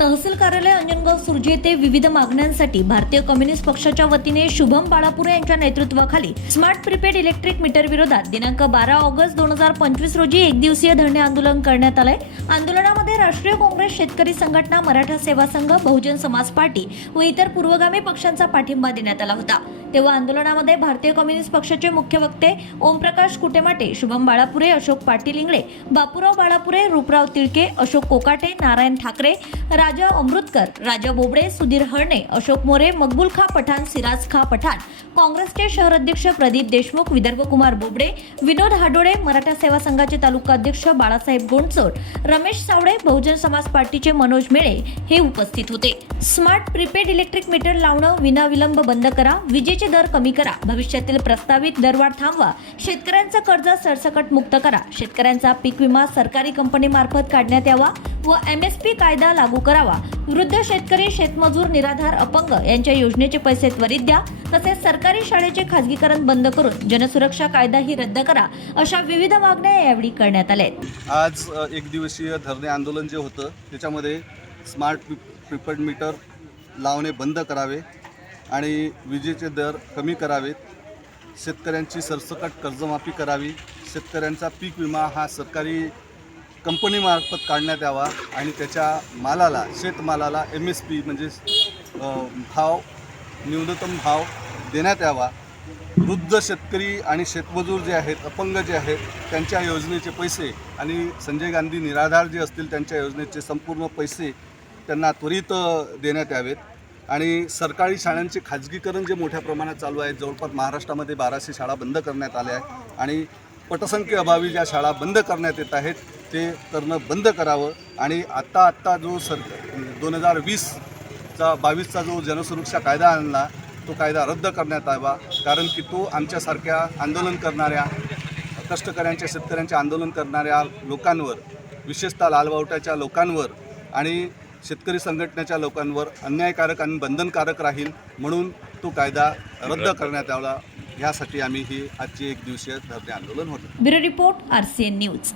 तहसील कार्यालय अंजनगाव सुरजी येथे विविध मागण्यांसाठी भारतीय कम्युनिस्ट पक्षाच्या वतीने शुभम बाळापुरे यांच्या नेतृत्वाखाली स्मार्ट प्रीपेड इलेक्ट्रिक मीटर विरोधात दिनांक बारा ऑगस्ट दोन हजार पंचवीस रोजी एक दिवसीय धरणे आंदोलन करण्यात आलंय. आंदोलनामध्ये राष्ट्रीय काँग्रेस शेतकरी संघटना मराठा सेवा संघ बहुजन समाज पार्टी व इतर पूर्वगामी पक्षांचा पाठिंबा देण्यात आला होता. तेव्हा आंदोलनामध्ये भारतीय कम्युनिस्ट पक्षाचे मुख्य वक्ते ओमप्रकाश कुटेमाटे शुभम बाळापुरे अशोक पाटील इंगळे बापूराव बाळापुरे रूपराव तिळके अशोक कोकाटे नारायण ठाकरे राजा अमृतकर राजा बोबडे सुधीर हरणे अशोक मोरे मकबूल खा पठाण सिराज खा पठाण काँग्रेसचे शहर अध्यक्ष प्रदीप देशमुख विदर्भ कुमार बोबडे विनोद हाडोळे मराठा सेवा संघाचे तालुका अध्यक्ष बाळासाहेब गोंडसोड रमेश सावळे बहुजन समाज पार्टीचे मनोज मेळे हे उपस्थित होते. स्मार्ट प्रीपेड इलेक्ट्रिक मीटर लावणं विनाविलंब बंद करा विजेचे दर कमी करा भविष्यातील प्रस्तावित दरवाढ थांबवा शेतकऱ्यांचं कर्ज सरसकट मुक्त करा शेतकऱ्यांचा पीक विमा सरकारी कंपनीमार्फत काढण्यात यावा व एम एस पी कायदा लागू करावा. वृद्ध शेतकरी शेतमजूर निराधार अपंग यांच्या योजनेचे पैसे त्वरित द्या तसेच सरकारी शाळेचे खाजगीकरण बंद करून जनसुरक्षा कायदाही रद्द करा अशा विविध मागण्या यावेळी करण्यात आल्या आहेत आज एक दिवसीय धरणे आंदोलन जे होतं त्याच्यामध्ये स्मार्ट प्रिपेड मीटर लावणे बंद करावे आणि विजेचे दर कमी करावेत. शेतकऱ्यांची सरसकट कर्जमाफी करावी. शेतकऱ्यांचा पीक विमा हा सरकारी कंपनीमार्फत काढण्यात यावा आणि त्याच्या मालाला शेतमालाला एम एस पी म्हणजे भाव न्यूनतम भाव देण्यात यावा. वृद्ध शेतकरी आणि शेतमजूर जे आहेत अपंग जे आहेत त्यांच्या योजनेचे पैसे आणि संजय गांधी निराधार जे असतील त्यांच्या योजनेचे संपूर्ण पैसे त्यांना त्वरित देण्यात यावेत. आणि सरकारी शाळांचे खाजगीकरण जे मोठ्या प्रमाणात चालू आहे जवळपास महाराष्ट्रामध्ये बाराशे शाळा बंद करण्यात आल्या आहेत आणि पटसंख्येअभावी ज्या शाळा बंद करण्यात येत आहेत ते करणं बंद करावं. आणि आत्ता आत्ता जो सर दोन हजार वीसचा बावीसचा जो जनसुरक्षा कायदा आणला तो कायदा रद्द करण्यात यावा. कारण की तो आमच्यासारख्या आंदोलन करणाऱ्या कष्टकऱ्यांच्या शेतकऱ्यांच्या आंदोलन करणाऱ्या लोकांवर विशेषतः लालबावट्याच्या लोकांवर आणि शेतकरी संघटनेच्या लोकांवर अन्यायकारक आणि बंधनकारक राहील म्हणून तो कायदा रद्द करण्यात यावा. ह्यासाठी आम्ही ही आजची एक दिवसीय धरणे आंदोलन होतं. Bureau report R C N news.